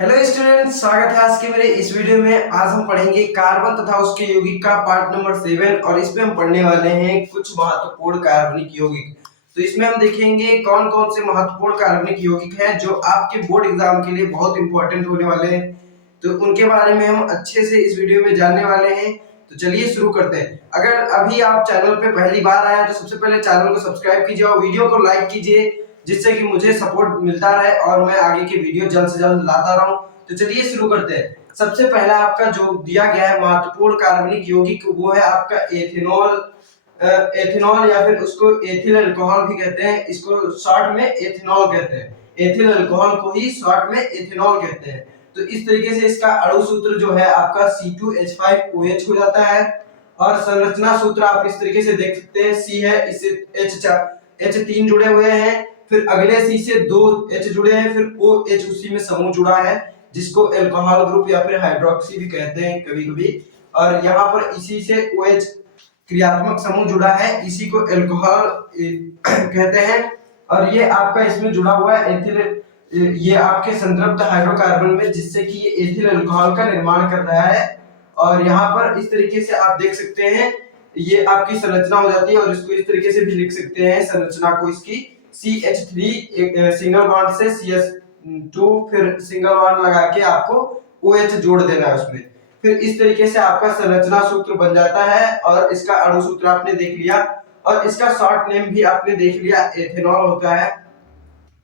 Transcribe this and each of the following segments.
Hello students, स्वागत है आज के मेरे इस वीडियो में। आज हम पढ़ेंगे कार्बन तथा उसके यौगिक का पार्ट नंबर 7 और इसमें हम पढ़ने वाले हैं कुछ महत्वपूर्ण कार्बनिक यौगिक। तो इसमें हम देखेंगे कौन कौन से महत्वपूर्ण कार्बनिक यौगिक हैं जो आपके बोर्ड एग्जाम के लिए बहुत इंपॉर्टेंट होने वाले हैं। तो उनके बारे में हम अच्छे से इस वीडियो में जानने वाले हैं। तो चलिए शुरू करते हैं। अगर अभी आप चैनल पे पहली बार आए तो सबसे पहले चैनल को सब्सक्राइब कीजिए और वीडियो को लाइक कीजिए, जिससे कि मुझे सपोर्ट मिलता रहे और मैं आगे के वीडियो जल्द से जल्द लाता रहूं। तो चलिए शुरू करते हैं। सबसे पहला आपका जो दिया गया है महत्वपूर्ण कार्बनिक यौगिक, वो है आपका एथेनॉल। एथेनॉल या फिर उसको एथिल अल्कोहल भी कहते हैं, इसको शॉर्ट में एथेनॉल कहते हैं। एथिल अल्कोहल को ही शॉर्ट में एथेनॉल कहते हैं। तो इस तरीके से इसका अणु सूत्र जो है आपका C2H5OH हो जाता है। और संरचना सूत्र आप इस तरीके से देख सकते हैं, C है, इससे H3 जुड़े हुए हैं, फिर अगले C से 2 H जुड़े हैं, फिर OH उसी में समूह जुड़ा है जिसको अल्कोहल ग्रुप या फिर हाइड्रोक्सी भी कहते हैं कभी-कभी। और यहाँ पर इसी से OH क्रियात्मक समूह जुड़ा है, इसी को अल्कोहल कहते हैं। और ये आपका इसमें जुड़ा हुआ है एथिल, ये आपके संतृप्त हाइड्रोकार्बन में, जिससे कि ये एथिल अल्कोहल का निर्माण कर रहा है। और यहाँ पर इस तरीके से आप देख सकते हैं, ये आपकी संरचना हो जाती है। और इसको इस तरीके से भी लिख सकते हैं संरचना को, इसकी CH3 सिंगल बॉन्ड से CS2 फिर सिंगल बॉन्ड लगा के आपको OH जोड़ देना है उसमें। फिर इस तरीके से आपका संरचना सूत्र बन जाता है और इसका अणु सूत्र आपने देख लिया और इसका शॉर्ट नेम भी आपने देख लिया, एथेनॉल होता है।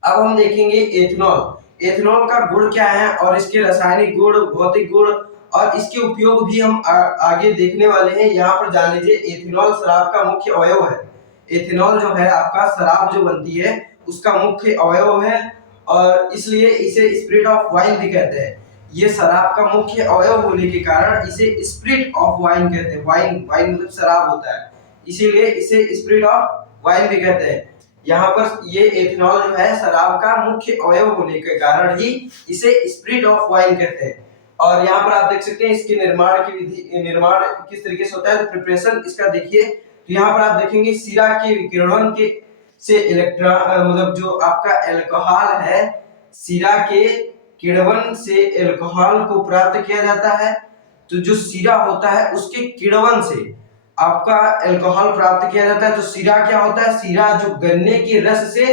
अब हम देखेंगे एथेनॉल। एथेनॉल का गुण क्या है और इसके रासायनिक गुण, भौतिक गुण और इसके उपयोग भी हम आगे देखने वाले हैं। यहाँ पर जान लीजिए, एथेनॉल शराब का मुख्य अवयव है। एथेनॉल जो है आपका शराब जो बनती है उसका मुख्य अवयव है और इसलिए इसे स्पिरिट ऑफ वाइन भी कहते हैं। ये शराब का मुख्य अवयव होने के कारण इसे स्पिरिट ऑफ वाइन कहते हैं। वाइन वाइन मतलब शराब होता है, इसीलिए इसे स्पिरिट ऑफ वाइन भी कहते हैं। यहाँ पर ये एथेनॉल जो है शराब का मुख्य अवयव होने के कारण ही इसे स्पिरिट ऑफ वाइन कहते हैं। और यहाँ पर आप देख सकते हैं इसके निर्माण की विधि, निर्माण किस तरीके से होता है। तो प्रिपरेशन इसका देखिए, तो यहाँ पर आप देखेंगे सीरा के विकिरण के से इलेक्ट्रॉन, मतलब जो आपका अल्कोहल है, सीरा के किण्वन से अल्कोहल को प्राप्त किया जाता है। तो जो सीरा होता है उसके किण्वन से आपका अल्कोहल प्राप्त किया जाता है। तो सीरा क्या होता है? सीरा जो गन्ने के रस से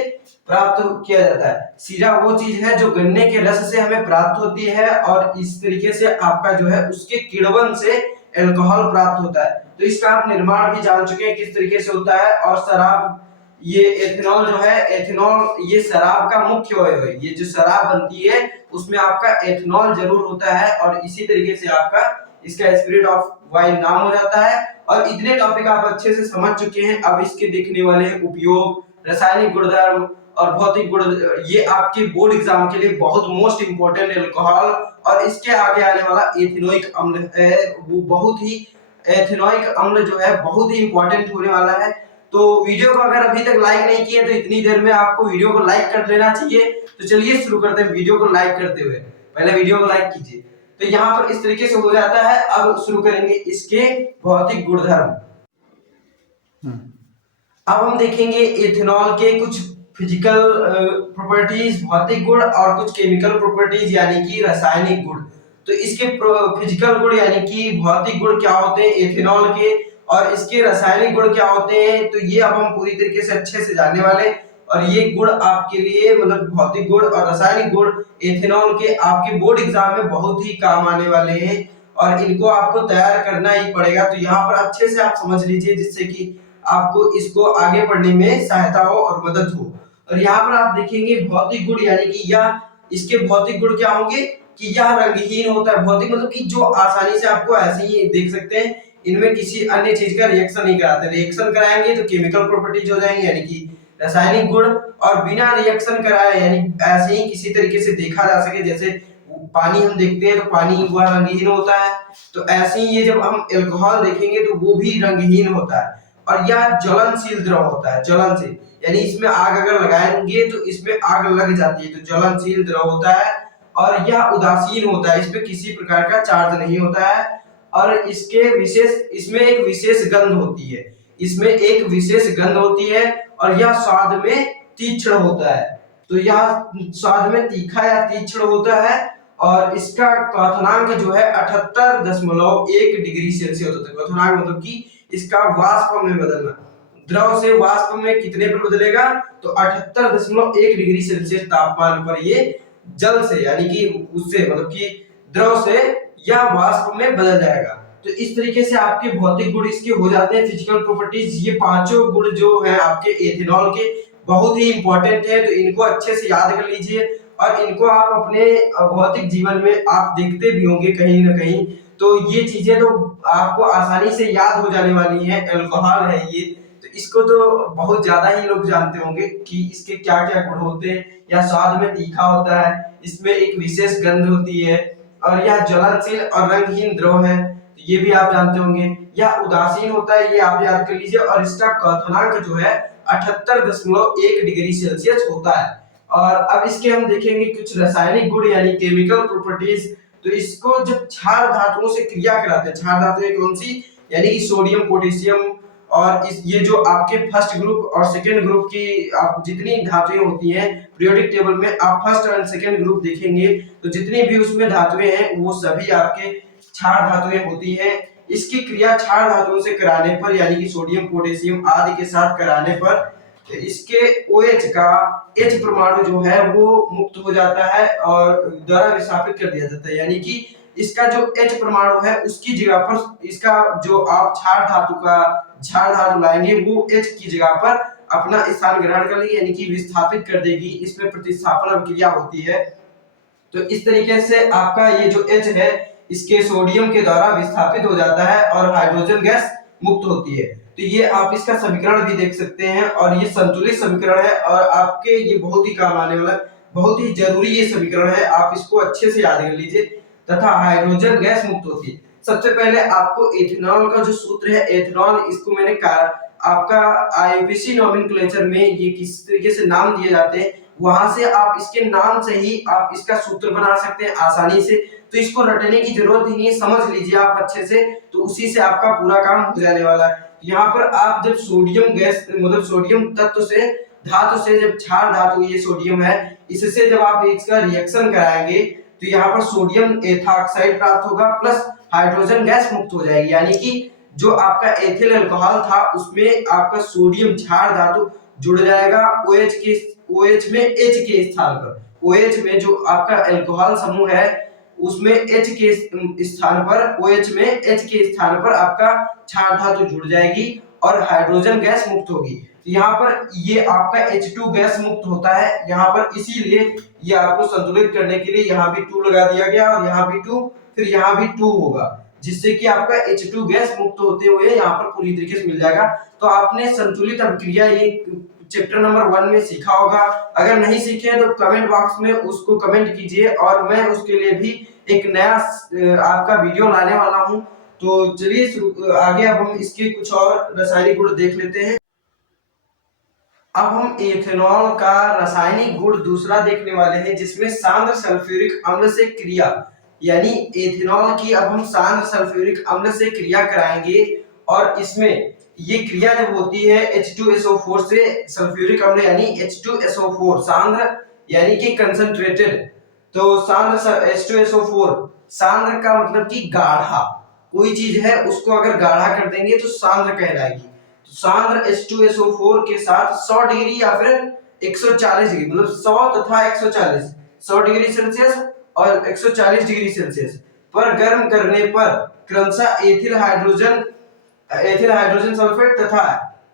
प्राप्त किया जाता है। सीरा वो चीज है जो गन्ने के रस से हमें प्राप्त होती है और इस तरीके से आपका जो है उसके किण्वन से अल्कोहल प्राप्त होता है। तो इसका आप निर्माण भी जान चुके हैं किस तरीके से होता है। और शराब, ये एथेनॉल जो है, एथेनॉल ये शराब का मुख्य अवयव है। ये जो शराब बनती है उसमें आपका एथेनॉल जरूर होता है और इसी तरीके से आपका इसका स्पिरिट ऑफ वाइन नाम हो जाता है। और इतने टॉपिक आप अच्छे से समझ चुके हैं। अब इसके देखने वाले हैं उपयोग, रासायनिक गुणधर्म और भौतिक गुण। ये आपके बोर्ड एग्जाम के लिए बहुत मोस्ट इंपोर्टेंट अल्कोहल और इसके आगे आने वाला एथेनोइक अम्ल है, वो बहुत ही, एथेनोइक अम्ल जो है बहुत ही इंपॉर्टेंट होने वाला है। तो वीडियो को अगर अभी तक लाइक नहीं किए तो इतनी देर में आपको वीडियो को लाइक कर लेना चाहिए। तो चलिए शुरू करते हैं वीडियो को लाइक करते हुए। पहले वीडियो को लाइक कीजिए। तो यहाँ पर इस तरीके से हो जाता है। अब शुरू करेंगे इसके भौतिक गुणधर्म। अब हम देखेंगे एथेनॉल के कुछ फिजिकल प्रॉपर्टीज, भौतिक गुण और कुछ केमिकल प्रॉपर्टीज यानी कि रासायनिक गुण। तो इसके फिजिकल गुण यानी कि भौतिक गुण क्या होते हैं एथेनॉल के, और इसके रासायनिक गुण क्या होते हैं, तो ये अब हम पूरी तरीके से अच्छे से जानने वाले। और ये गुण आपके लिए, मतलब भौतिक गुण और रासायनिक गुण एथेनॉल के, आपके बोर्ड एग्जाम में बहुत ही काम आने वाले हैं और इनको आपको तैयार करना ही पड़ेगा। तो यहाँ पर अच्छे से आप समझ लीजिए, जिससे कि आपको इसको आगे पढ़ने में सहायता हो और मदद हो। और यहाँ पर आप देखेंगे भौतिक गुण यानी कि यह, इसके भौतिक गुण क्या होंगे कि यह रंगहीन होता है। भौतिक मतलब कि जो आसानी से आपको ऐसे ही देख सकते हैं, इनमें किसी अन्य चीज का रिएक्शन नहीं कराते। रिएक्शन कराएंगे तो केमिकल प्रॉपर्टीज हो जाएंगे यानी कि रासायनिक गुण, और बिना रिएक्शन कराए यानी ऐसे ही किसी तरीके से देखा जा सके, जैसे पानी हम देखते हैं तो पानी वह रंगहीन होता है, तो ऐसे ही ये जब हम अल्कोहल देखेंगे तो वो भी रंगहीन होता है। और यह ज्वलनशील द्रव होता है, ज्वलनशील यानी इसमें आग अगर लगाएंगे तो इसमें आग लग जाती है, तो ज्वलनशील द्रव होता है। और यह उदासीन होता है, इसमें किसी प्रकार का चार्ज नहीं होता है। और इसके विशेष, इसमें एक विशेष गंध होती है, इसमें एक विशेष गंध होती है और यह स्वाद में तीक्ष्ण होता है। तो यह स्वाद में तीखा या तीक्ष्ण होता है और इसका क्वथनांक जो है 78.1 डिग्री सेल्सियस होता है। क्वथनांक मतलब कि इसका वाष्प में बदलना, द्रव से वाष्प में कितने पर बदलेगा, तो 78.1 डिग्री सेल्सियस तापमान पर ये जल से यानी कि उससे मतलब कि द्रव से या वाष्प में बदल जाएगा। तो इस तरीके से आपके भौतिक गुण इसके हो जाते हैं, फिजिकल प्रॉपर्टीज। ये पांचों गुण जो है आपके एथेनॉल के बहुत ही इंपॉर्टेंट है, तो इनको अच्छे से याद कर लीजिए और इनको आप अपने भौतिक जीवन में आप देखते भी होंगे कहीं ना कहीं। तो ये चीजें तो आपको आसानी से याद हो जाने वाली है। अल्कोहल है ये, तो इसको तो बहुत ज्यादा ही लोग जानते होंगे कि इसके क्या क्या गुण होते हैं। या स्वाद में तीखा होता है, इसमें एक विशेष गंध होती है, और यह ज्वलनशील और रंगहीन द्रव है, ये भी आप जानते होंगे। यह उदासीन होता है, ये आप याद कर लीजिए। और इसका क्वथनांक जो है 78.1 डिग्री सेल्सियस होता है। और अब इसके हम देखेंगे कुछ रासायनिक गुण यानी केमिकल प्रॉपर्टीज। तो इसको जब क्षार धातुओं से क्रिया कराते हैं, क्षार धातुएं कौन सी, यानी कि सोडियम, पोटेशियम, और इस ये जो आपके फर्स्ट ग्रुप और सेकेंड ग्रुप की आप जितनी धातुएं होती हैं पीरियोडिक टेबल में, आप फर्स्ट और सेकेंड ग्रुप देखेंगे तो जितनी भी उसमें धातुएं हैं वो सभी आपके क्षार धातुएं होती हैं। इसकी क्रिया क्षार धातुओं से कराने पर यानी कि सोडियम, पोटेशियम आदि के साथ कराने पर इसके OH का H परमाणु जो है वो मुक्त हो जाता है और द्वारा विस्थापित कर दिया जाता है। यानी कि इसका जो H परमाणु है उसकी जगह पर इसका जो आप क्षार धातु लाएंगे वो H की जगह पर अपना स्थान ग्रहण कर लेगी, यानी कि विस्थापित कर देगी। इसमें प्रतिस्थापन अभिक्रिया होती है। तो इस तरीके से आपका ये जो H है इसके सोडियम के द्वारा विस्थापित हो जाता है और हाइड्रोजन गैस मुक्त होती है। तो ये आप इसका समीकरण भी देख सकते हैं और ये संतुलित समीकरण है और आपके ये बहुत ही काम आने वाला, बहुत ही जरूरी ये समीकरण है, आप इसको अच्छे से याद कर लीजिए। तथा हाइड्रोजन गैस मुक्त होती है। सबसे पहले आपको एथेनॉल का जो सूत्र है, एथेनॉल, इसको मैंने कहा आपका आईपीसी नोमेनक्लेचर में ये किस तरीके से नाम दिए जाते हैं, वहां से आप इसके नाम से ही आप इसका सूत्र बना सकते हैं आसानी से। तो इसको रटने की जरूरत ही नहीं है, समझ लीजिए आप अच्छे से, तो उसी से आपका पूरा काम हो जाने वाला है। यहाँ पर आप जब सोडियम गैस मतलब सोडियम तत्व से धातु से जब क्षार धातु ये सोडियम है, इससे जब आप इसका रिएक्शन कराएंगे तो यहाँ पर सोडियम एथॉक्साइड प्राप्त होगा प्लस हाइड्रोजन गैस मुक्त हो जाएगी। यानी कि जो आपका एथिल अल्कोहल था उसमें आपका सोडियम क्षार धातु जुड़ जाएगा OH में H के स्थान पर। OH में जो आपका अल्कोहल समूह है उसमें H के स्थान पर, OH में H के स्थान पर आपका क्षार धातु जुड़ जाएगी और हाइड्रोजन गैस मुक्त होगी। तो यहाँ पर ये आपका H2 गैस मुक्त होता है यहाँ पर, इसीलिए ये आपको संतुलित करने के लिए यहाँ भी 2 लगा दिया गया और यहाँ भी 2, फिर यहाँ भी 2 होगा, जिससे कि आपका H2 गैस मुक्त होते हुए यहाँ पर पूरी तरीके से मिल जाएगा। तो आपने संतुलित अभिक्रिया ये चैप्टर नंबर 1 में सीखा होगा। अगर नहीं सीखे तो कमेंट बॉक्स में उसको कमेंट कीजिए और मैं उसके लिए भी एक नया आपका वीडियो लाने वाला हूं। तो चलिए आगे अब हम इसके कुछ और रासायनिक गुण देख लेते हैं। अब हम एथेनॉल का रासायनिक गुण दूसरा देखने वाले हैं, जिसमें सांद्र सल्फ्यूरिक अम्ल से क्रिया, यानी एथेनॉल की अब हम सांद्र सल्फ्यूरिक अम्ल से क्रिया कराएंगे और इसमें ये क्रिया जब होती है H2SO4 से सल्फ्यूरिक अम्ल यानी H2SO4 सांद्र यानी कि कंसंट्रेटेड। तो सांद्र H2SO4 सांद्र का मतलब कि गाढ़ा, कोई चीज है उसको अगर गाढ़ा कर देंगे तो सांद्र कहलाएगी। तो सांद्र H2SO4 के साथ 100 डिग्री या फिर 140 डिग्री मतलब 100 तथा 140, 100 डिग्री सेल्सियस और 140 डिग्री सेल्सियस पर गर्म करने पर क्रमशः एथिल हाइड्रोजन सल्फेट तथा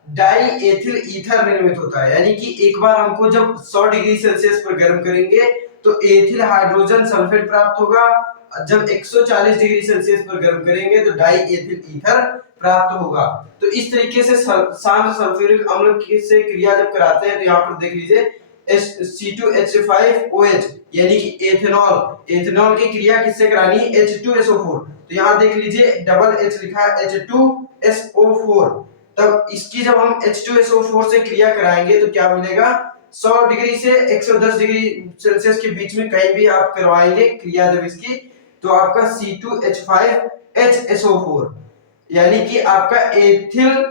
डाई एथिल ईथर निर्मित होता है। यानी कि एक बार हमको जब 100 डिग्री सेल्सियस पर गर्म करेंगे तो एथिल हाइड्रोजन सल्फेट प्राप्त होगा, जब 140 डिग्री सेल्सियस पर गर्म करेंगे तो डाई एथिल ईथर प्राप्त होगा। तो इस तरीके से सांद्र सल्फ्यूरिक अम्ल से क्रिया जब कराते हैं तो यहाँ पर देख लीजिए C2H5OH यानी कि एथेनॉल की क्रिया किससे करानी है, H2SO4। तो यहाँ देख लीजिए डबल H लिखा है H2SO4। तब इसकी जब हम H2SO4 से क्रिया कराएंगे तो क्या मिलेगा, 100 डिग्री से 110 डिग्री सेल्सियस के बीच में कहीं भी आप करवाएंगे क्रिया जब इसकी, तो आपका C2H5HSO4 यानी कि आपका एथिल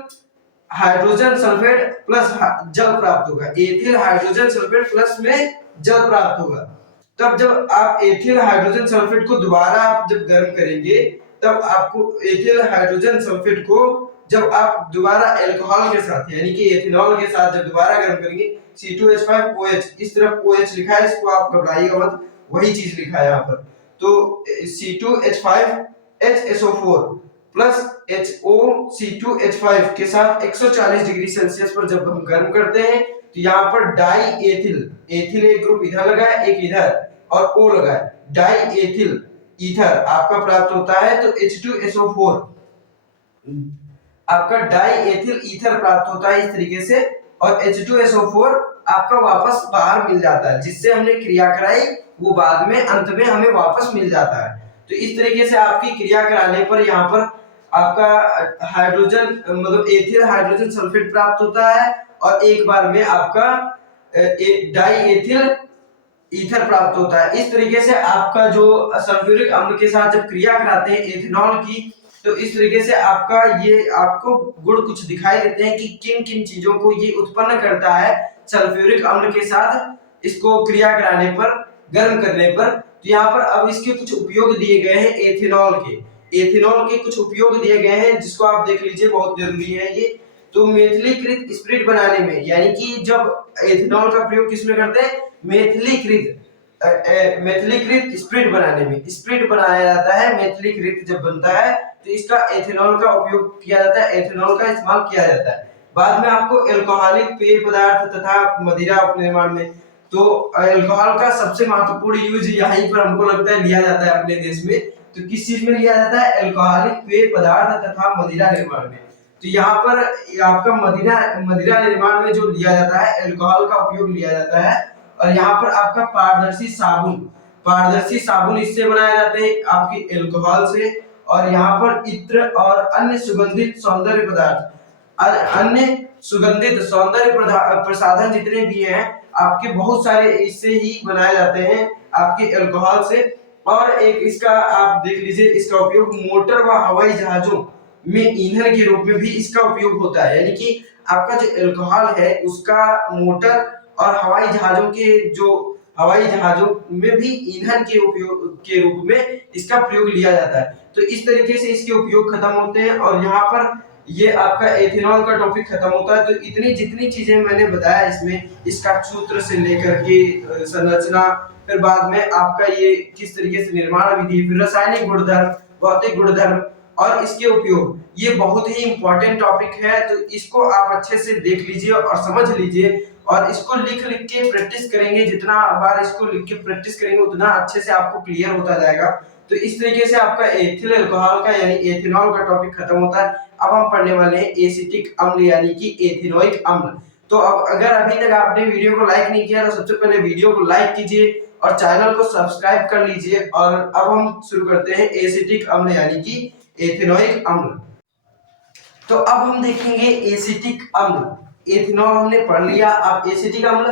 हाइड्रोजन सल्फेट प्लस जल प्राप्त होगा। एथिल हाइड्रोजन सल्फेट प्लस में जल प्राप्त होगा। तब जब आप एथिल हाइड्रोजन सल्फेट को दोबारा आप जब गर्म करेंगे, तब आपको एथिल हाइड्रोजन सल्फेट को जब आप दोबारा अल्कोहल के साथ यानी कि एथेनॉल के साथ जब दोबारा गर्म करेंगे, C2H5OH, इस तरफ OH लिखा है, इसको आप घबराइएगा मत, वही चीज लिखा है यहाँ पर। तो C2H5HSO4 प्लस HOC2H5 के साथ 140 डिग्री सेल्सियस पर जब हम गर्म करते हैं, तो यहाँ पर डाई एथिल, एथिल एक ग्रुप इधर लगा है, एक इधर और O लगा है, डाई एथिल ईथर आपका प्राप्त होता है। तो H2SO4 आपका डाई एथिल ईथर प्राप्त होता है इस तरीके से, और H2SO4 आपका वापस बाहर मिल जाता है, जिससे हमने क्रिया कराई वो बाद में अंत में हमें वापस मिल जाता है। तो इस तरीके से आपकी क्रिया कराने पर यहाँ पर आपका हाइड्रोजन मतलब एथिल हाइड्रोजन सल्फेट प्राप्त होता है, और एक बार में आपका डाई एथिल ईथर प्राप्त होता है। इस तरीके से आपका जो सल्फ्यूरिक अम्ल के साथ जब क्रिया कराते हैं एथेनॉल की, तो इस तरीके से आपका ये आपको गुण कुछ दिखाई देते हैं कि किन किन चीजों को ये उत्पन्न करता है सल्फ्यूरिक अम्ल के साथ इसको क्रिया कराने पर, गर्म करने पर। तो यहाँ पर अब इसके कुछ उपयोग दिए गए हैं एथेनॉल के, एथेनॉल के कुछ उपयोग दिए गए हैं जिसको आप देख लीजिए, बहुत जरूरी है ये। तो मेथिलीकृत स्पिरिट बनाने में, यानी कि जब एथेनॉल का प्रयोग किसमें करते हैं, मेथिलीकृत स्पिरिट बनाने में, स्पिरिट बनाया जाता है मेथिलीकृत जब बनता है, तो इसका एथेनॉल का उपयोग किया जाता है, एथेनॉल का इस्तेमाल किया जाता है। बाद में आपको अल्कोहलिक पेय पदार्थ तथा मदिरा निर्माण में, तो अल्कोहल का सबसे महत्वपूर्ण यूज यहीं पर हमको लगता है लिया जाता है अपने देश में। तो किस चीज में लिया जाता है, अल्कोहलिक पेय पदार्थ तथा मदिरा निर्माण में। तो यहाँ पर आपका मदिरा निर्माण में जो लिया जाता है अल्कोहल का उपयोग लिया जाता है। और यहाँ पर आपका पारदर्शी साबुन इससे बनाए जाते हैं आपकी अल्कोहल से। और यहाँ पर इत्र और अन्य सुगंधित सौंदर्य पदार्थ, अन्य सुगंधित सौंदर्य प्रसाधन जितने भी हैं आपके, बहुत सारे इससे ही बनाए जाते हैं आपके अल्कोहल से। और एक इसका आप देख लीजिए, इसका उपयोग मोटर व हवाई जहाजों में ईंधन के रूप में भी इसका उपयोग होता है, यानी कि आपका जो अल्कोहल है उसका मोटर और हवाई जहाजों में भी ईंधन के उपयोग के रूप में इसका प्रयोग लिया जाता है। तो इस तरीके से इसके उपयोग खत्म होते हैं, और यहाँ पर ये आपका एथेनॉल का टॉपिक खत्म होता है। तो इतनी जितनी चीजें मैंने बताया इसमें, इसका सूत्र से लेकर के संरचना, फिर बाद में आपका ये किस तरीके से निर्माण विधि, फिर रासायनिक गुणधर्म, भौतिक गुणधर्म और इसके उपयोग, ये बहुत ही इंपॉर्टेंट टॉपिक है। तो इसको आप अच्छे से देख लीजिए और समझ लीजिए, और इसको लिख के प्रैक्टिस करेंगे, जितना बार इसको लिख के प्रैक्टिस करेंगे उतना अच्छे से आपको क्लियर होता जाएगा। तो इस तरीके से आपका एथिल अल्कोहल का यानी एथेनॉल का टॉपिक खत्म होता है। अब हम पढ़ने वाले हैं एसिटिक अम्ल यानी कि एथेनोइक अम्ल। तो अब अगर अभी तक आपने वीडियो को लाइक नहीं किया तो सबसे पहले वीडियो को लाइक कीजिए और चैनल को सब्सक्राइब कर लीजिए। और अब हम शुरू करते हैं एसिटिक अम्ल यानी कि एथेनोइक अम्ल। तो अब हम देखेंगे एसिटिक अम्ल। एथेनॉल हमने पढ़ लिया, अब एसिटिक अम्ल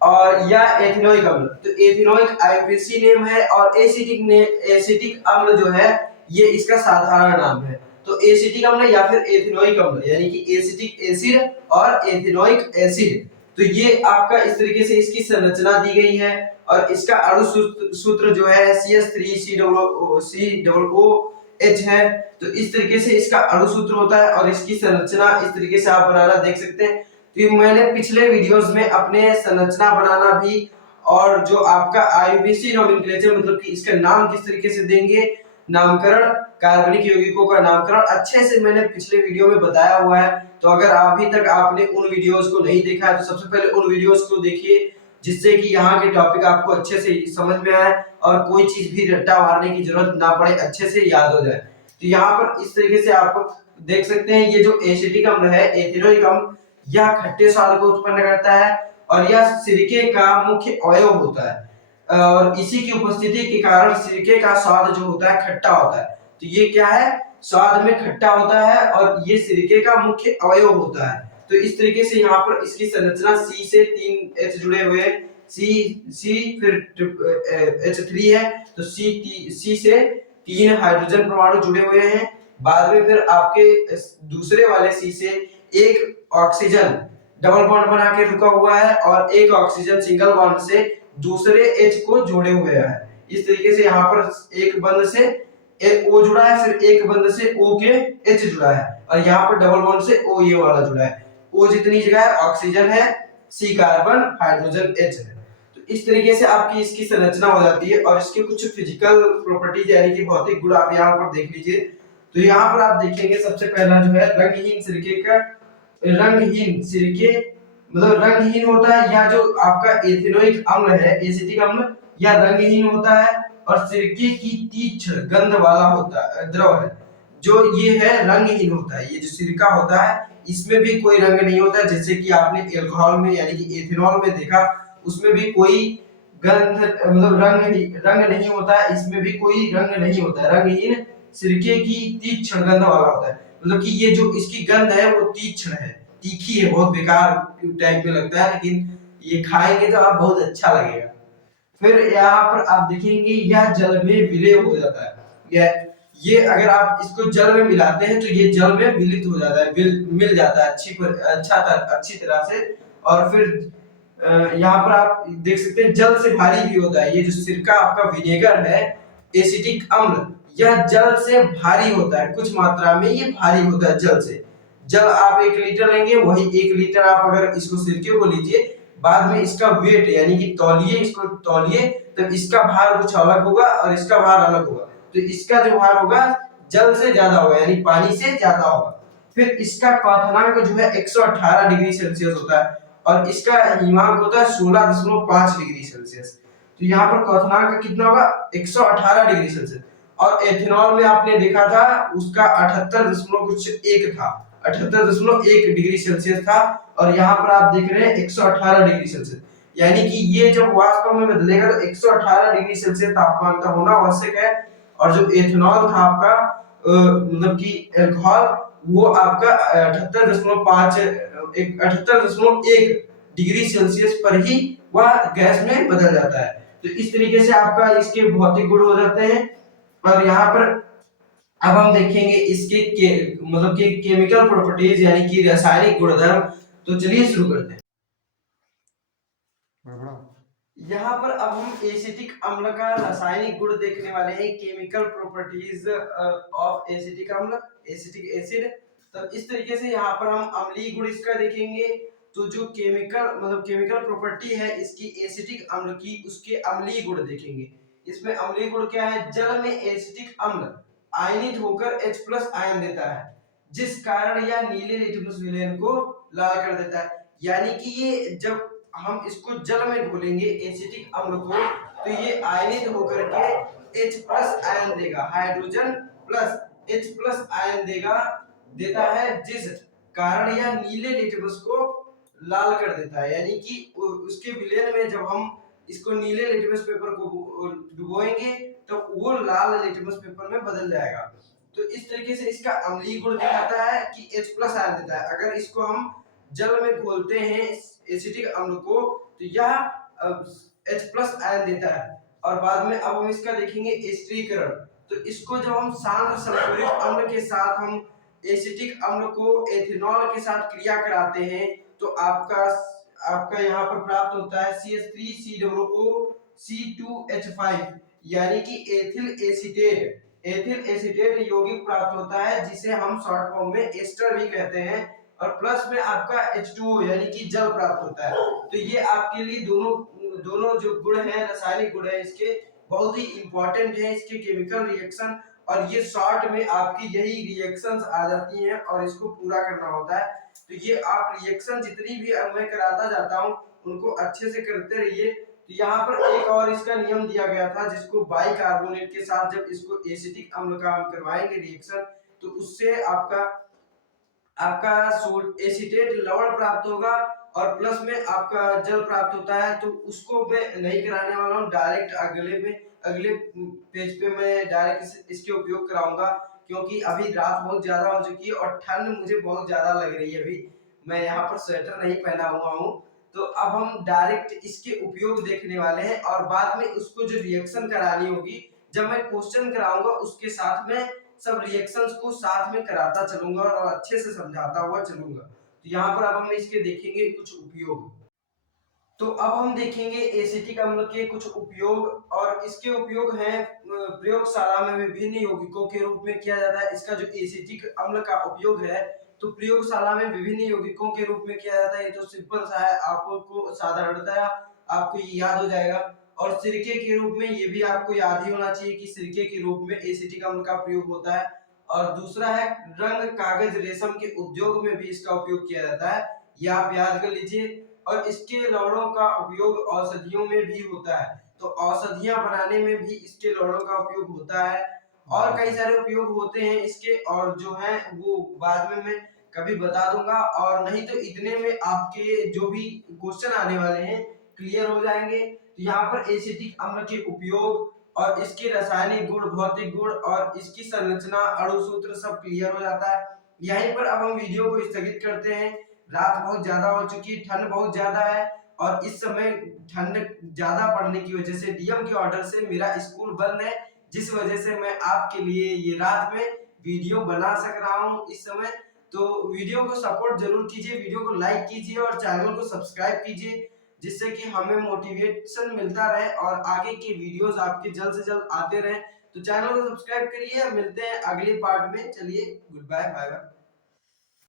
और या एथेनोइक अम्ल। तो एथेनोइक आईयूपीएसी नेम है, और एसिटिक अम्ल जो है ये इसका साधारण नाम है। तो एसिटिक अम्ल या फिर एथेनोइक अम्ल यानी कि एसिटिक एसिड और एथेनोइक एसिड। तो ये आपका इस तरीके से इसकी संरचना दी गई है, और इसका अणु सूत्र जो है CH3COOH है। तो इस तरीके से इसका अणु सूत्र होता है, और इसकी संरचना इस तरीके से आप बनाना देख सकते हैं। तो मैंने पिछले वीडियोस में अपने संरचना बनाना भी, और जो आपका आईयूपीएसी नोमेनक्लेचर मतलब कि इसका नाम किस तरीके से देंगे, नामकरण, कार्बनिक यौगिकों का नामकरण अच्छे से मैंने पिछले वीडियो में बताया हुआ है। तो अगर अभी तक आपने उन वीडियोस को नहीं देखा है तो सबसे पहले उन वीडियोस को देखिए, जिससे कि यहाँ के टॉपिक आपको अच्छे से समझ में आए और कोई चीज भी रट्टा मारने की जरूरत ना पड़े, अच्छे से याद हो जाए। तो यहाँ पर इस तरीके से आप देख सकते हैं, ये जो एसिटिक अम्ल है एथेनोइक अम्ल, यह खट्टे स्वाद को उत्पन्न करता है, और यह सिरके का मुख्य अवयव होता है, और इसी की उपस्थिति के कारण सिरके का स्वाद जो होता है खट्टा होता है। तो ये क्या है, स्वाद में खट्टा होता है, और ये सिरके का मुख्य अवयव होता है। तो इस तरीके से यहाँ पर इसकी संरचना C से 3 H जुड़े हुए हैं, C फिर H3 है, तो C से 3 हाइड्रोजन परमाणु जुड़े हुए हैं। बाद में फिर आपके दूसरे वाले C से एक ऑक्सीजन डबल बॉन्ड बना के रुका हुआ है, और एक ऑक्सीजन सिंगल बॉन्ड से दूसरे H को जोड़े हुए है। इस तरीके से यहाँ पर एक बंध से O जुड़ा है, फिर एक बंध से O के H जुड़ा है, और यहाँ पर डबल बॉन्ड से O ये वाला जुड़ा है। O जितनी जगह है ऑक्सीजन है, C कार्बन, हाइड्रोजन H है। तो इस तरीके से आपकी इसकी संरचना हो जाती है, और इसके कुछ फिजिकल प्रॉपर्टीज यानी कि भौतिक गुण आप यहाँ पर देख लीजिए। तो यहाँ पर आप देखेंगे सबसे पहला जो है रंगहीन सिरके का, रंगहीन सिरके मतलब रंगहीन होता है, या जो आपका एथेनोइक अम्ल है, एसिटिक अम्ल, या रंगहीन होता है, और सिरके की तीक्ष्ण गंध वाला होता है द्रव है। जो ये है रंगहीन होता है, ये जो सिरका होता है इसमें भी कोई रंग नहीं होता है, जैसे कि आपने एल्कोहल में यानी कि एथेनॉल में देखा, उसमें भी कोई गंध मतलब रंग नहीं होता है, इसमें भी कोई रंग नहीं होता है। रंगहीन सिरके की तीक्ष्ण गंध वाला होता है, मतलब कि ये जो इसकी गंध है वो तीक्ष्ण है, तीखी है, बहुत बेकार टाइप में लगता है, लेकिन ये खाएंगे तो आप बहुत अच्छा लगेगा। फिर यहाँ पर आप देखेंगे यह जल में विलय हो जाता है। ये अगर आप इसको जल में मिलाते हैं तो ये जल में विलित हो जाता है, मिल जाता है अच्छी तरह से। और फिर यहाँ पर आप देख सकते हैं जल से भारी भी होता है। ये जो सिरका आपका विनेगर है, एसिटिक अम्ल, यह जल से भारी होता है, कुछ मात्रा में ये भारी होता है जल से। जल आप 1 लीटर लेंगे, वही 1 लीटर आप अगर इसको सिरके को लीजिए, बाद में इसका वेट यानी कि तौलिए, इसको तौलिए, तब इसका भार कुछ अलग होगा और इसका भार अलग होगा। तो इसका जो भार होगा जल से ज्यादा होगा, यानी पानी से ज्यादा होगा। फिर इसका क्वथनांक जो है 118 डिग्री सेल्सियस होता है, और इसका हिमांक होता है 16.5 डिग्री सेल्सियस। तो यहाँ पर क्वथनांक कितना होगा 118 डिग्री सेल्सियस। और एथेनॉल में आपने देखा था उसका 78.1 था, 78.1 डिग्री सेल्सियस था, और यहाँ पर आप देख रहे हैं 118 डिग्री सेल्सियस। यानी कि ये जब वाष्प में बदलेगा तो 118 डिग्री सेल्सियस तापमान का होना आवश्यक है। और जो एथेनॉल था आपका मतलब कि अल्कोहल, वो आपका 78.1 डिग्री सेल्सियस पर ही वह गैस में बदल जाता है। तो इस तरीके से आपका इसके भौतिक गुण हो जाते हैं। और यहाँ पर अब हम देखेंगे इसके मतलब कि केमिकल प्रॉपर्टीज यानी कि रासायनिक गुणधर्म। तो चलिए शुरू करते हैं। यहाँ पर अब हम एसिटिक अम्ल का रासायनिक गुण देखने वाले हैं, केमिकल प्रॉपर्टीज ऑफ एसिटिक अम्ल, एसिटिक एसिड। तो इस तरीके से यहाँ पर हम अम्लीय गुण इसका देखेंगे। तो जो केमिकल प्रॉपर्टी है इसकी एसिटिक अम्ल की, उसके अम्लीय गुण देखेंगे। इसमें अम्लीय गुण क्या है, जल में एसिटिक अम्ल आयनित होकर H प्लस आयन देता है, जिस कारण यह नीले लिटमस विलेन को लाल कर देता है। यानी कि ये जब हम इसको जल में घोलेंगे एसिटिक अम्ल को, तो ये आयनित होकर के H प्लस आयन देगा, hydrogen plus H plus ion देता है, जिस कारण यह नीले लिटमस को लाल कर देता है। यानी कि उसके विलयन में जब हम इसको नीले लिटमस पेपर को डुबोएंगे तो वो लाल लिटमस पेपर में बदल जाएगा। तो इस तरीके से इसका अम्लीय गुण दिखाता है कि H प्लस आयन देता है। अगर इसको हम जल में घोलते हैं एसिटिक अम्ल को, तो यह H प्लस आयन देता है। और बाद में अब हम इसका देखेंगे स्त्रीकरण। तो इसको जब हम सांद्र सल्फ्यूरिक अम्ल के साथ हम एसिटिक अम्ल को एथेनॉल के साथ क्रिया कराते हैं, तो आपका यहाँ पर प्राप्त होता है CH3COO-C2H5, यानी कि एथिल एसीटेट, एथिल एसीटेट यौगिक प्राप्त होता है, जिसे हम शॉर्ट फॉर्म में एस्टर भी कहते हैं। और प्लस में आपका H2O यानी कि जल प्राप्त होता है। तो ये आपके लिए दोनों जो गुण हैं, रासायनिक गुण है इसके, बहुत ही इंपॉर्टेंट है इसके केमिकल रिएक्शन। और ये शॉर्ट में आपकी यही रिएक्शंस आ जाती हैं और इसको पूरा करना होता है। तो ये आप रिएक्शन जितनी भी मैं कराता जाता हूँ उनको अच्छे से करते रहिए। तो यहाँ पर एक और इसका नियम दिया गया था, जिसको बाइकार्बोनेट के साथ जब इसको एसिटिक अम्ल का हम करवाएंगे रिएक्शन, तो उससे आपका एसिटेट लवण प्राप्त होगा, और प्लस में आपका जल प्राप्त होता है। तो उसको मैं नहीं कराने वाला हूँ, डायरेक्ट अगले पेज पे मैं डायरेक्ट इसके उपयोग कराऊंगा, क्योंकि अभी रात बहुत ज्यादा हो चुकी है और ठंड मुझे बहुत ज्यादा लग रही है। अभी मैं यहाँ पर स्वेटर नहीं पहना हुआ हूँ। तो अब हम डायरेक्ट इसके उपयोग देखने वाले हैं, और बाद में उसको जो रिएक्शन करानी होगी, जब मैं क्वेश्चन कराऊंगा उसके साथ में सब रिएक्शंस को साथ में कराता चलूंगा और अच्छे से समझाता हुआ चलूंगा। तो यहाँ पर अब हम इसके देखेंगे कुछ उपयोग। तो अब हम देखेंगे एसिटिक अम्ल के कुछ उपयोग, और इसके उपयोग हैं प्रयोगशाला में विभिन्न यौगिकों के रूप में किया जाता है। इसका जो एसिटिक अम्ल का उपयोग है तो प्रयोगशाला में विभिन्न यौगिकों के रूप में किया जाता है। ये तो सिंपल सा है, आपको साधारणतया आपको ये याद हो जाएगा। और सिरके के रूप में ये भी आपको याद ही होना चाहिए कि सिरके के रूप में एसिटिक अम्ल का प्रयोग होता है। और दूसरा है रंग, कागज, रेशम के उद्योग में भी इसका उपयोग किया जाता है, यह आप याद कर लीजिए। और इसके लवणों का उपयोग औषधियों में भी होता है, तो औषधियां बनाने में भी इसके लवणों का उपयोग होता है। और कई सारे उपयोग होते हैं इसके, और जो है वो बाद में मैं कभी बता दूंगा। और नहीं तो इतने में आपके जो भी क्वेश्चन आने वाले हैं क्लियर हो जाएंगे। तो यहाँ पर एसिटिक अम्ल के उपयोग और इसके रासायनिक गुण, भौतिक गुण और इसकी संरचना, अणु सूत्र सब क्लियर हो जाता है। यहीं पर अब हम वीडियो को स्थगित करते हैं। रात बहुत ज्यादा हो चुकी है, ठंड बहुत ज्यादा है, और इस समय ठंड ज्यादा पड़ने की वजह से डीएम के ऑर्डर से मेरा स्कूल बंद है, जिस वजह से मैं आपके लिए ये रात में वीडियो बना सक रहा हूँ इस समय। तो वीडियो को सपोर्ट जरूर कीजिए, वीडियो को लाइक कीजिए और चैनल को सब्सक्राइब कीजिए, जिससे कि हमें मोटिवेशन मिलता रहे और आगे के वीडियोस आपके जल्द से जल्द आते रहे। तो चैनल को सब्सक्राइब करिए, मिलते हैं अगले पार्ट में। चलिए, गुड बाय, बाय बाय।